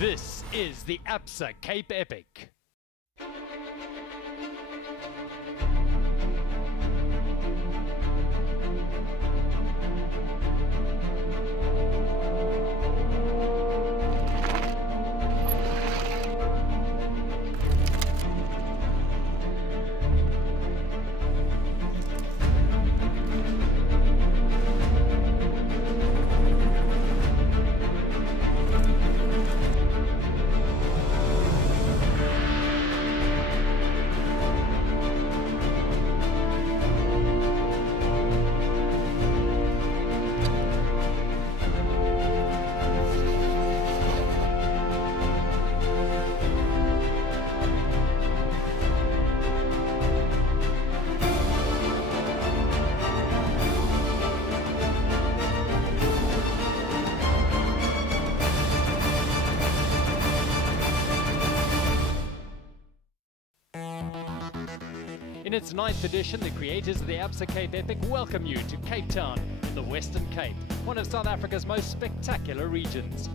This is the Absa Cape Epic. In its 9th edition, the creators of the Absa Cape Epic welcome you to Cape Town, the Western Cape, one of South Africa's most spectacular regions.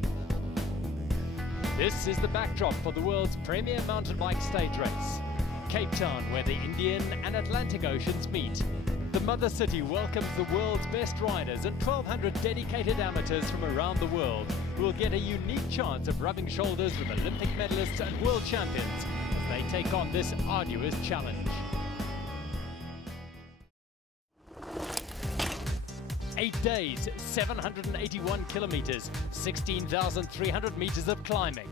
This is the backdrop for the world's premier mountain bike stage race. Cape Town, where the Indian and Atlantic Oceans meet. The Mother City welcomes the world's best riders and 1,200 dedicated amateurs from around the world who will get a unique chance of rubbing shoulders with Olympic medalists and world champions as they take on this arduous challenge. 8 days, 781 kilometers, 16,300 meters of climbing,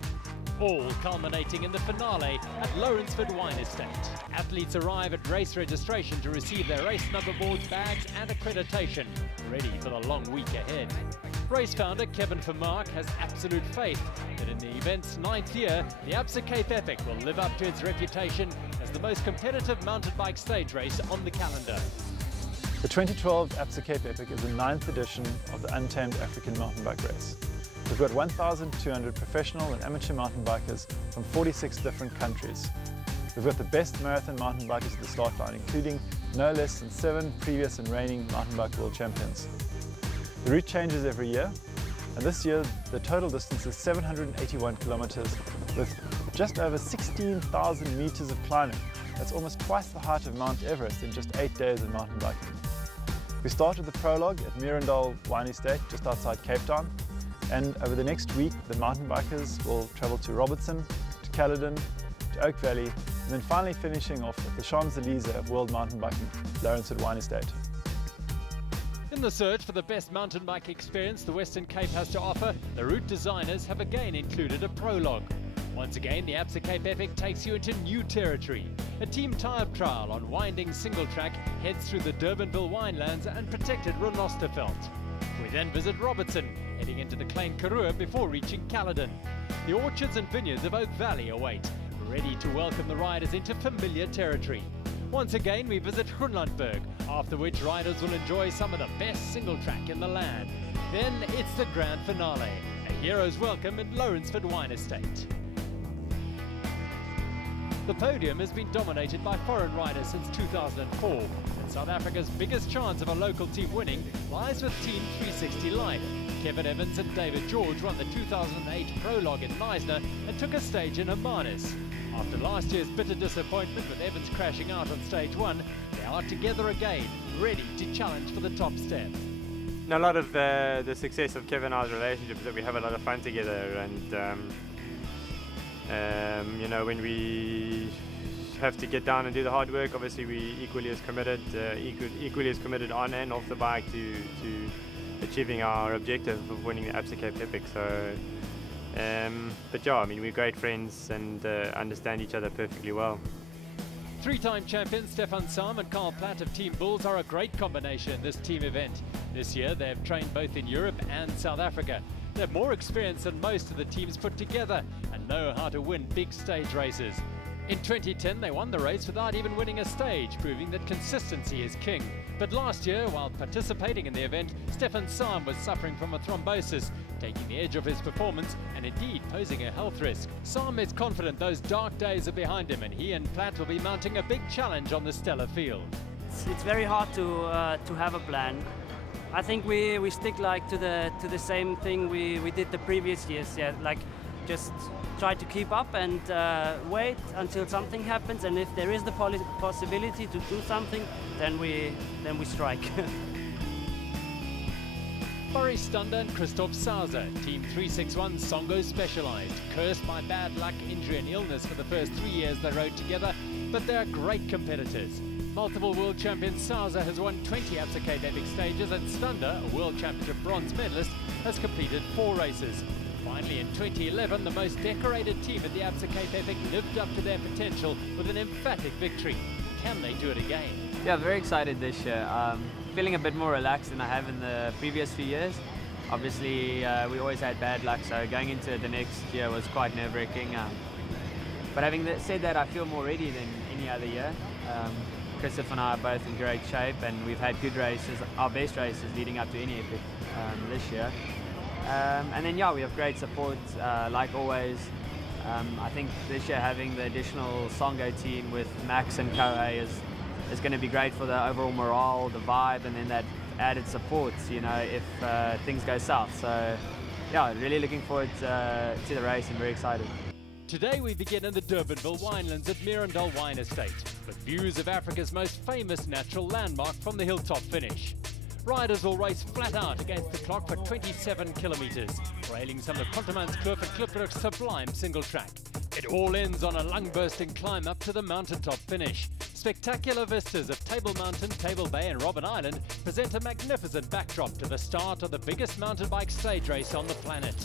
all culminating in the finale at Lawrenceford Wine Estate. Athletes arrive at race registration to receive their race number boards, bags and accreditation, ready for the long week ahead. Race founder Kevin Vermaak has absolute faith that in the event's 9th year, the Absa Cape Epic will live up to its reputation as the most competitive mountain bike stage race on the calendar. The 2012 Absa Cape Epic is the 9th edition of the Untamed African Mountain Bike Race. We've got 1,200 professional and amateur mountain bikers from 46 different countries. We've got the best marathon mountain bikers at the start line, including no less than 7 previous and reigning mountain bike world champions. The route changes every year, and this year the total distance is 781 kilometers with just over 16,000 meters of climbing. That's almost twice the height of Mount Everest in just 8 days of mountain biking. We start with the Prologue at Mirandal Wine Estate, just outside Cape Town. And over the next week, the mountain bikers will travel to Robertson, to Caledon, to Oak Valley, and then finally finishing off at the Champs-Élysées of World Mountain Biking, Lawrenceford Wine Estate. In the search for the best mountain bike experience the Western Cape has to offer, the route designers have again included a prologue. Once again, the Absa Cape Epic takes you into new territory. A team time trial on winding single track heads through the Durbanville winelands and protected Renosterveld. We then visit Robertson, heading into the Klein Karoo before reaching Caledon. The orchards and vineyards of Oak Valley await, ready to welcome the riders into familiar territory. Once again, we visit Groenlandberg, after which riders will enjoy some of the best single track in the land. Then it's the grand finale, a hero's welcome in Lawrenceford Wine Estate. The podium has been dominated by foreign riders since 2004, and South Africa's biggest chance of a local team winning lies with Team 360 Light. Kevin Evans and David George won the 2008 Prologue in Knysna and took a stage in Hermanus. After last year's bitter disappointment with Evans crashing out on stage 1, they are together again, ready to challenge for the top step. A lot of the success of Kevin and I's relationship is that we have a lot of fun together, and you know, when we have to get down and do the hard work, obviously we equally as committed on and off the bike to achieving our objective of winning the Absa Cape Epic. So, but yeah, I mean, we're great friends and understand each other perfectly well. Three-time champions Stefan Sam and Carl Platt of Team Bulls are a great combination in this team event. This year they have trained both in Europe and South Africa. They have more experience than most of the teams put together and know how to win big stage races. In 2010 they won the race without even winning a stage, proving that consistency is king. But last year, while participating in the event, Stefan Sam was suffering from a thrombosis, taking the edge of his performance and indeed posing a health risk. Sam is confident those dark days are behind him, and he and Platt will be mounting a big challenge on the stellar field. It's very hard to have a plan. I think we stick like to the same thing we did the previous years. Yeah, like just try to keep up and wait until something happens, and if there is the possibility to do something, then we strike. Boris Stunder and Christoph Sauser, Team 361 Songo Specialized, cursed by bad luck, injury and illness for the first 3 years they rode together, but they're great competitors. Multiple world champion Sauser has won 20 Absa Cape Epic stages, and Stunder, a world championship bronze medalist, has completed 4 races. Finally, in 2011, the most decorated team at the Absa Cape Epic lived up to their potential with an emphatic victory. Can they do it again? Yeah, very excited this year. Feeling a bit more relaxed than I have in the previous few years. Obviously, we always had bad luck, so going into the next year was quite nerve-wracking. But having said that, I feel more ready than any other year. Christoph and I are both in great shape, and we've had good races, our best races leading up to any Epic this year. And then, yeah, we have great support, like always. I think this year having the additional Songo team with Max and Kohei is going to be great for the overall morale, the vibe, and then that added support, you know, if things go south. So, yeah, really looking forward to the race and very excited. Today we begin in the Durbanville winelands at Mirandal Wine Estate, with views of Africa's most famous natural landmark from the hilltop finish. Riders will race flat out against the clock for 27 kilometres, railing some of Contemans Kloof and Klipbroek's sublime single track. It all ends on a lung-bursting climb up to the mountaintop finish. Spectacular vistas of Table Mountain, Table Bay and Robben Island present a magnificent backdrop to the start of the biggest mountain bike stage race on the planet.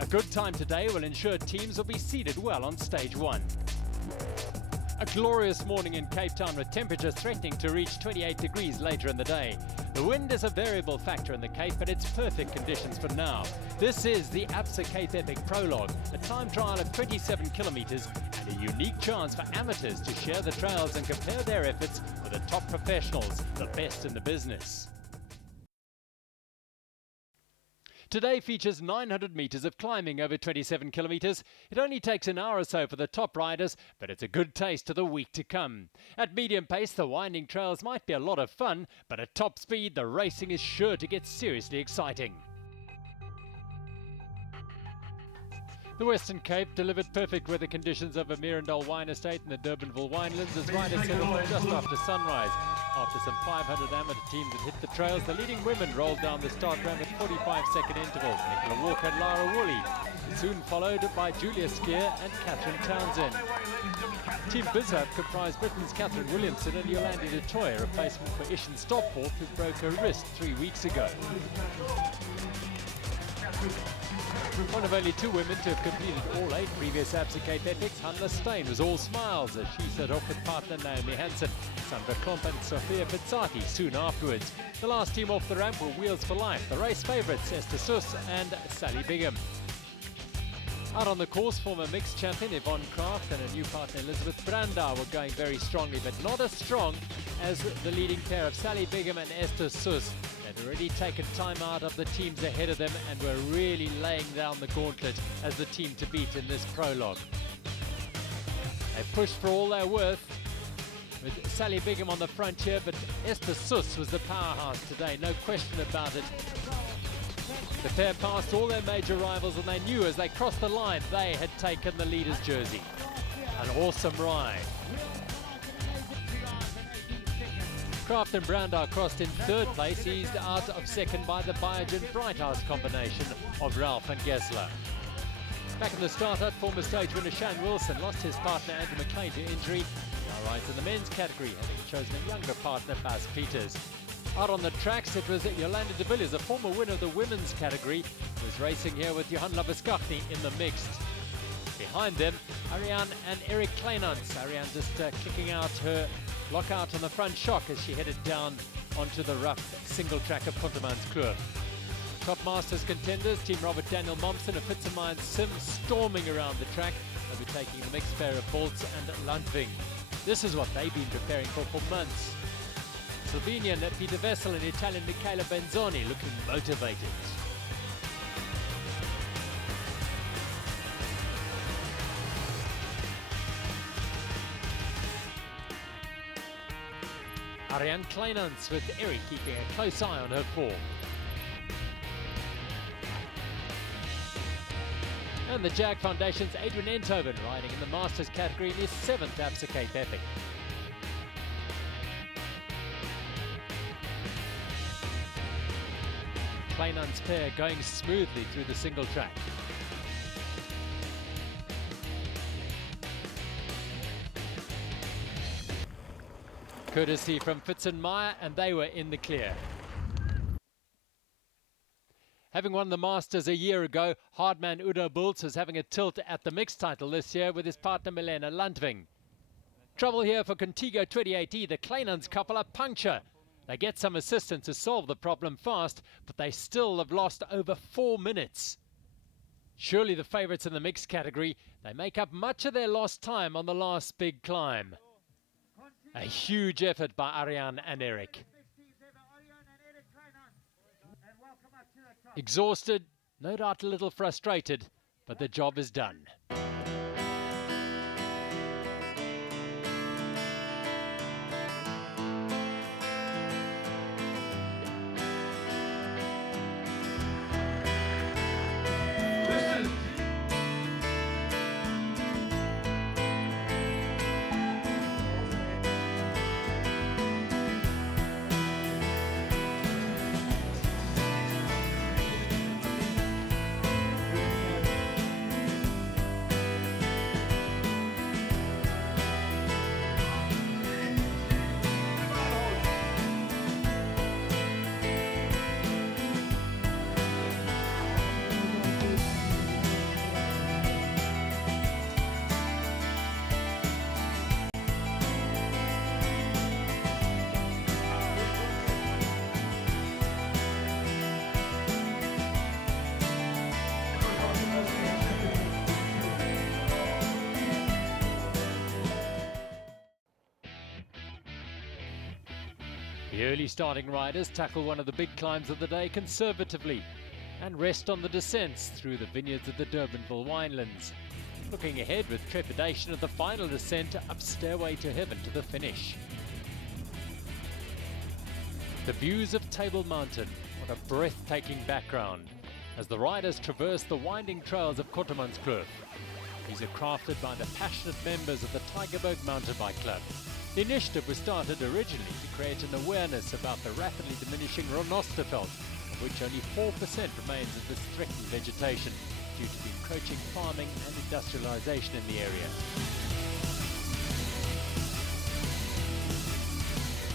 A good time today will ensure teams will be seated well on stage 1. A glorious morning in Cape Town with temperatures threatening to reach 28 degrees later in the day. The wind is a variable factor in the Cape, but it's perfect conditions for now. This is the Absa Cape Epic Prologue, a time trial of 27 kilometres and a unique chance for amateurs to share the trails and compare their efforts with the top professionals, the best in the business. Today features 900 metres of climbing over 27 kilometres. It only takes an hour or so for the top riders, but it's a good taste of the week to come. At medium pace, the winding trails might be a lot of fun, but at top speed, the racing is sure to get seriously exciting. The Western Cape delivered perfect weather conditions over Mirandal Wine Estate and the Durbanville winelands as riders set off just after sunrise. After some 500 amateur teams had hit the trails, the leading women rolled down the start ramp at 45-second intervals. Nicola Walker and Lara Woolley, soon followed by Julia Skier and Catherine Townsend. Team BizHub comprised Britain's Catherine Williamson and Yolandi de Toy, a replacement for Ishan Stopforth, who broke her wrist 3 weeks ago. One of only 2 women to have completed all 8 previous Absa Cape Epics, Hanna Stein was all smiles as she set off with partner Naomi Hansen, Sandra Klomp and Sofia Pizzati soon afterwards. The last team off the ramp were Wheels for Life, the race favourites Esther Sus and Sally Bigham. Out on the course, former mixed champion Yvonne Kraft and her new partner Elizabeth Brandau were going very strongly, but not as strong as the leading pair of Sally Bigham and Esther Sus. They'd already taken time out of the teams ahead of them and were really laying down the gauntlet as the team to beat in this prologue. They pushed for all they're worth, with Sally Bigham on the front here, but Esther Sus was the powerhouse today, no question about it. The pair passed all their major rivals and they knew as they crossed the line they had taken the leader's jersey. An awesome ride. Kraft and Brandau crossed in 3rd place, eased out of 2nd by the Biogen Brighthouse combination of Ralph and Gessler. Back in the start-out, former stage winner Shane Wilson lost his partner Andrew McLean to injury. Now rides in the men's category, having chosen a younger partner, Bas Peters. Out on the tracks, it was Yolanda de Villiers, a former winner of the women's category, who was racing here with Johan Labuschagne in the mixed. Behind them, Ariane and Eric Kleinans. Ariane just kicking out her lockout on the front shock as she headed down onto the rough single track of Contemans Kloof. Top Masters contenders, Team Robert Daniel Momsen of Fitzermine Sim storming around the track, overtaking the mixed pair of Bolts and Lundving. This is what they've been preparing for months. Slovenian Peter Vessel and Italian Michela Benzoni looking motivated. Ariane Kleinans with Eric keeping a close eye on her form. And the Jag Foundation's Adrian Enthoven riding in the Masters category in his 7th Absa Cape Epic. Kleinan's pair going smoothly through the single track. Courtesy from Fitzenmeyer, and they were in the clear. Having won the Masters a year ago, hardman Udo Bultz is having a tilt at the mixed title this year with his partner Milena Landving. Trouble here for Contigo 28E, the Kleinans couple are puncture. They get some assistance to solve the problem fast, but they still have lost over 4 minutes. Surely the favourites in the mixed category, they make up much of their lost time on the last big climb. A huge effort by Ariane and Eric. Exhausted, no doubt a little frustrated, but the job is done. The early starting riders tackle one of the big climbs of the day conservatively and rest on the descents through the vineyards of the Durbanville winelands, looking ahead with trepidation at the final descent up Stairway to Heaven to the finish. The views of Table Mountain, what a breathtaking background as the riders traverse the winding trails of Kottemanskloof. These are crafted by the passionate members of the Tygerberg Mountain Bike Club. The initiative was started originally to create an awareness about the rapidly diminishing Renosterveld, of which only 4% remains of this threatened vegetation due to the encroaching farming and industrialization in the area.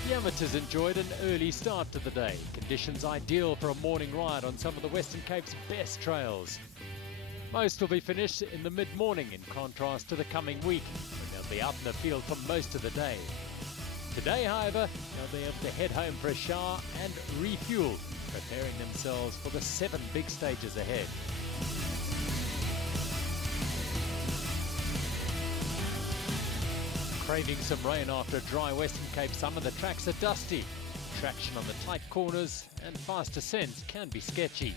The amateurs enjoyed an early start to the day, conditions ideal for a morning ride on some of the Western Cape's best trails. Most will be finished in the mid-morning in contrast to the coming week, when they'll be out in the field for most of the day. Today, however, they'll be able to head home for a shower and refuel, preparing themselves for the 7 big stages ahead. Craving some rain after a dry Western Cape summer, the tracks are dusty. Traction on the tight corners and fast descents can be sketchy.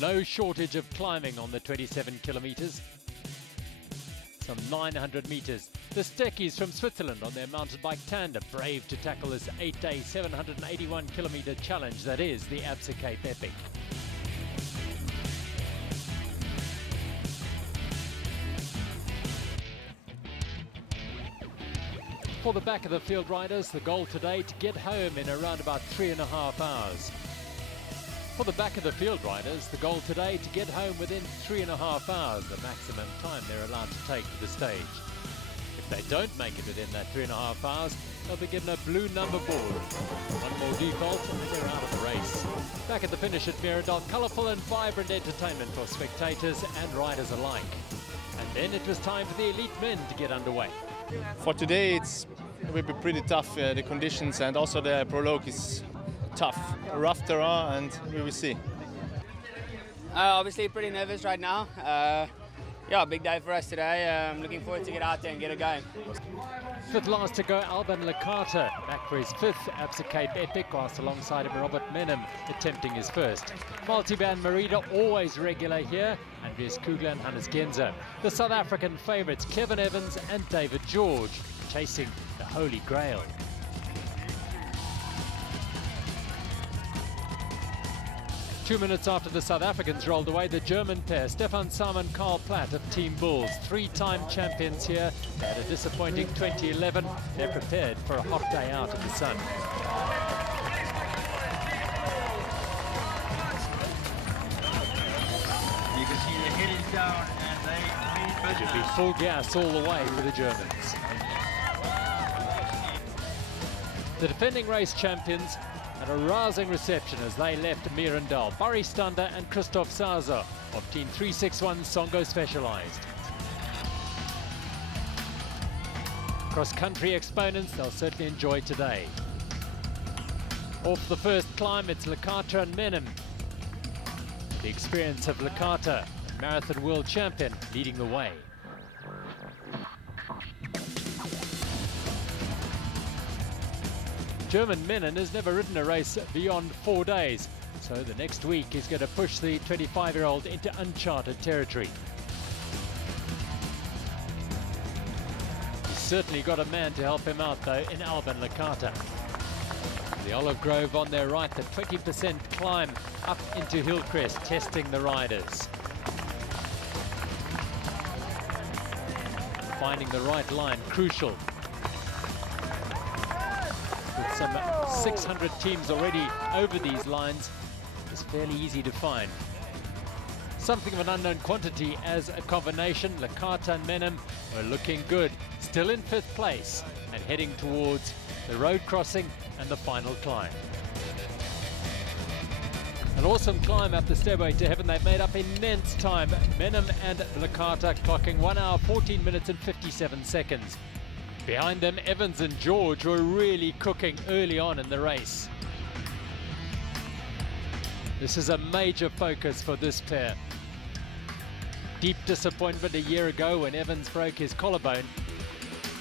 No shortage of climbing on the 27 kilometers. Some 900 meters. The Stekkies from Switzerland on their mountain bike tandem brave to tackle this 8-day 781 kilometer challenge that is the Absa Cape Epic. For the back of the field riders, the goal today to get home in around about 3.5 hours. For the back of the field riders, the goal today to get home within 3.5 hours, the maximum time they're allowed to take to the stage. If they don't make it within that 3.5 hours, they'll be given a blue number board. One more default and they're out of the race. Back at the finish at Miradol, colourful and vibrant entertainment for spectators and riders alike. And then it was time for the elite men to get underway. For today it will be pretty tough, the conditions, and also the prologue is tough, rough terrain, and we will see. Obviously pretty nervous right now. Yeah, big day for us today. I'm looking forward to get out there and get it going. Fifth last to go, Alban Lecata, back for his 5th Absa Cape Epic, whilst alongside him Robert Menem attempting his first. Multivan Merida always regular here, Andreas Kugler and Hannes Genzer. The South African favourites Kevin Evans and David George, chasing the Holy Grail. 2 minutes after the South Africans rolled away, the German pair, Stefan Sam and Karl Platt of Team Bulls, 3-time champions here. They had a disappointing 2011. They're prepared for a hot day out in the sun. You can see the head is down and they Should be full gas all the way for the Germans. The defending race champions had a rousing reception as they left Mirandal. Barry Stander and Christoph Sazer of Team 361 Songo Specialized. Cross-country exponents they'll certainly enjoy today. Off the first climb, it's Licata and Menem. The experience of Licata, marathon world champion, leading the way. German Mennen has never ridden a race beyond 4 days, so the next week is going to push the 25-year-old into uncharted territory. He's certainly got a man to help him out though in Alban Licata. The Olive Grove on their right, the 20% climb up into Hillcrest, testing the riders. Finding the right line, crucial. With some 600 teams already over these lines, it's fairly easy to find. Something of an unknown quantity as a combination. Licata and Menem are looking good, still in 5th place and heading towards the road crossing and the final climb. An awesome climb up the stairway to heaven. They've made up immense time. Menem and Licata clocking 1 hour, 14 minutes and 57 seconds. Behind them, Evans and George were really cooking early on in the race. This is a major focus for this pair. Deep disappointment a year ago when Evans broke his collarbone.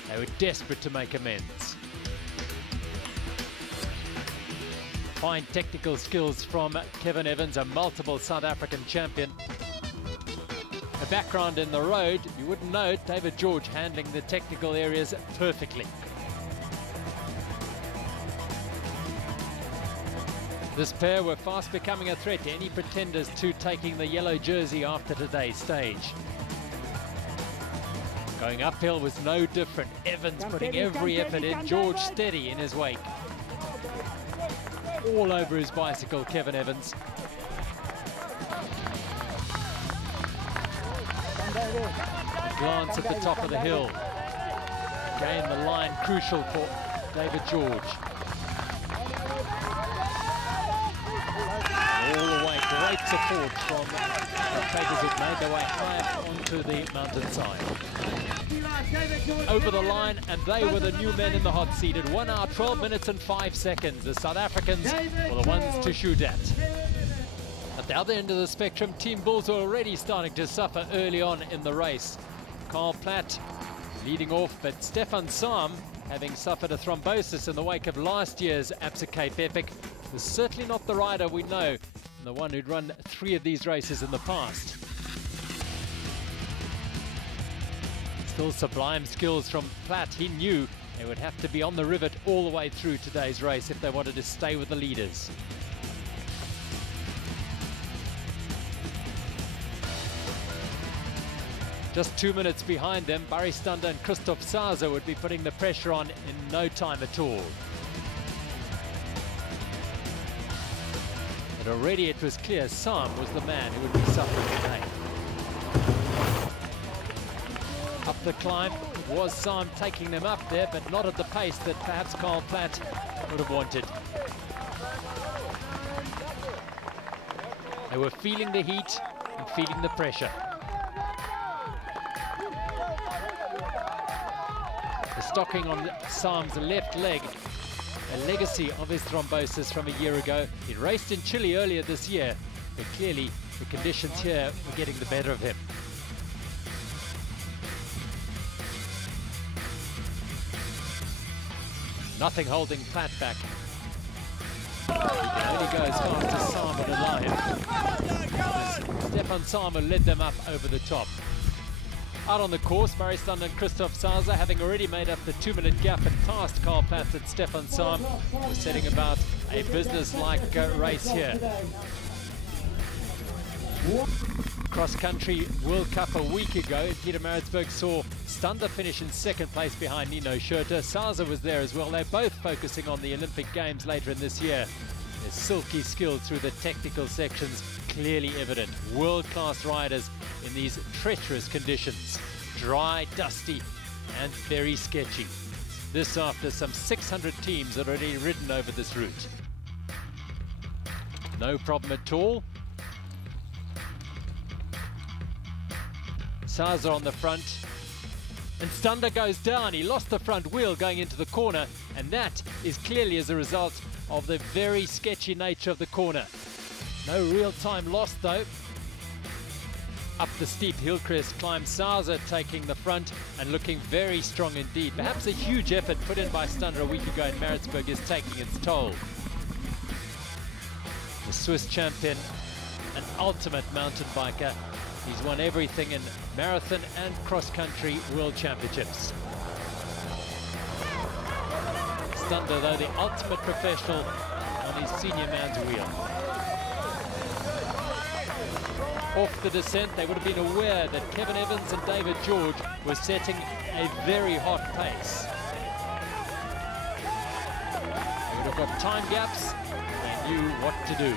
They were desperate to make amends. Fine technical skills from Kevin Evans, a multiple South African champion. A background in the road, you wouldn't know it, David George handling the technical areas perfectly. This pair were fast becoming a threat to any pretenders to taking the yellow jersey after today's stage. Going uphill was no different. Evans putting every effort in, George steady in his wake. All over his bicycle, Kevin Evans. Glance at the top of the hill. Again, the line crucial for David George. All the way, great support from the takers who've made their way high onto the mountainside. Over the line, and they were the new men in the hot seat at 1 hour, 12 minutes and 5 seconds. The South Africans were the ones to shoot at. At the other end of the spectrum, Team Bulls were already starting to suffer early on in the race. Karl Platt leading off, but Stefan Sam, having suffered a thrombosis in the wake of last year's Absa Cape Epic, was certainly not the rider we know, and the one who'd run 3 of these races in the past. Still sublime skills from Platt. He knew they would have to be on the rivet all the way through today's race if they wanted to stay with the leaders. Just 2 minutes behind them, Barry Stander and Christoph Sazer would be putting the pressure on in no time at all. But already it was clear Sam was the man who would be suffering today. Up the climb, it was Sam taking them up there, but not at the pace that perhaps Karl Platt would have wanted. They were feeling the heat and feeling the pressure. The stocking on Sam's left leg, a legacy of his thrombosis from a year ago. He raced in Chile earlier this year, but clearly the conditions here were getting the better of him. Nothing holding Platt back. He can only go as far as Sam would allow him. Stefan Sam led them up over the top. Out on the course, Barry Stander and Christoph Sazer, having already made up the 2-minute gap and passed Karl Platt and Stefan Sam, was setting about a business-like race here. Cross-country World Cup a week ago, Pietermaritzburg saw Stander finish in second place behind Nino Schurter. Saza was there as well. They're both focusing on the Olympic Games later in this year. Their silky skills through the technical sections clearly evident. World-class riders in these treacherous conditions. Dry, dusty, and very sketchy. This after some 600 teams had already ridden over this route. No problem at all. Saza on the front, and Stander goes down. He lost the front wheel going into the corner, and that is clearly as a result of the very sketchy nature of the corner. No real time lost though. Up the steep hillcrest climb, Saza taking the front and looking very strong indeed. Perhaps a huge effort put in by Stander a week ago in Maritzburg is taking its toll. The Swiss champion, an ultimate mountain biker. He's won everything in marathon and cross-country world championships. Stander, though, the ultimate professional on his senior man's wheel. Off the descent, they would have been aware that Kevin Evans and David George were setting a very hot pace. They would have got time gaps, they knew what to do.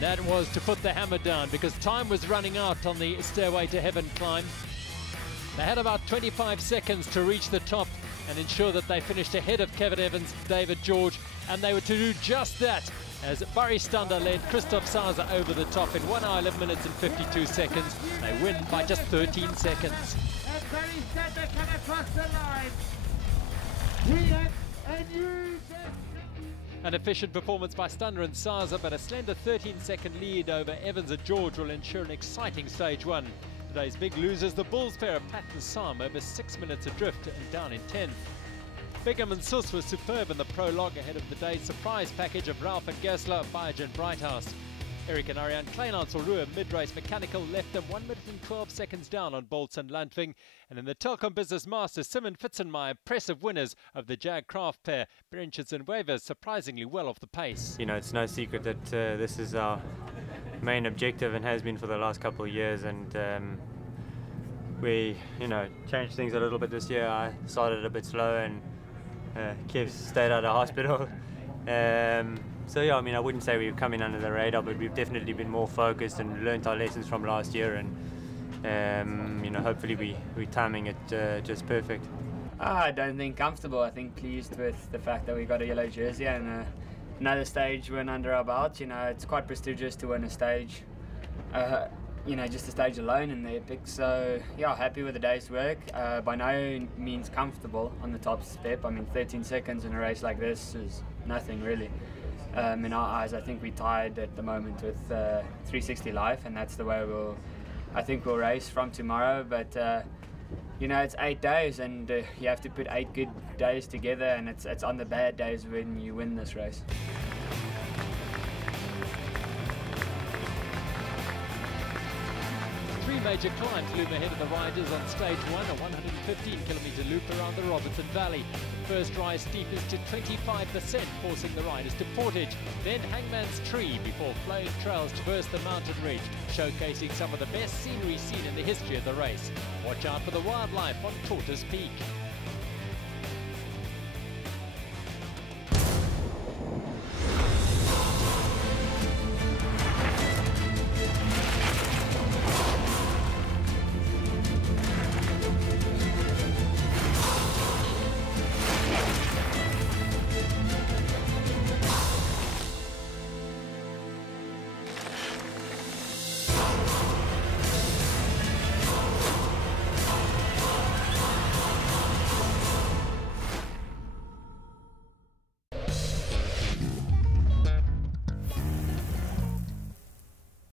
That was to put the hammer down because time was running out on the Stairway to Heaven climb. They had about 25 seconds to reach the top and ensure that they finished ahead of Kevin Evans, David George, and they were to do just that as Barry Stander led Christoph Saza over the top in 1 hour, 11 minutes and 52 seconds. They win by just 13 seconds. And Barry Stander come across the line. He had a new... An efficient performance by Stander and Saza, but a slender 13-second lead over Evans and George will ensure an exciting stage one. Today's big losers, the Bulls pair of Pat and Sam, over 6 minutes adrift and down in 10th. Bigham and Sus was superb in the prologue ahead of the day's surprise package of Ralph and Gessler, Biogen Brighthouse. Eric and Ariane Kleinans-Ruhr mid-race mechanical left them 1 minute and 12 seconds down on Bolts and Landving. And in the Telkom Business Masters, Simon Fitzenmeyer, impressive winners of the Jag Craft pair. Berenches and Wavers surprisingly well off the pace. You know, it's no secret that this is our main objective and has been for the last couple of years. And we, changed things a little bit this year. I started a bit slow and Kev stayed out of hospital. So yeah, I wouldn't say we've come in under the radar, but we've definitely been more focused and learnt our lessons from last year, and hopefully we're timing it just perfect. I don't think comfortable. I think pleased with the fact that we got a yellow jersey and another stage win under our belt. It's quite prestigious to win a stage. Just a stage alone in the Epic. So yeah, happy with the day's work. By no means comfortable on the top step. 13 seconds in a race like this is nothing really. In our eyes, I think we tied at the moment with 360 Life, and that's the way I think we'll race from tomorrow. But it's 8 days, and you have to put 8 good days together, and it's on the bad days when you win this race. Three major climbs loom ahead of the riders on stage one, a 115-kilometre loop around the Robertson Valley. The first rise steepens to 25%, forcing the riders to portage, then Hangman's Tree before flowing trails traverse the mountain ridge, showcasing some of the best scenery seen in the history of the race. Watch out for the wildlife on Tortoise Peak.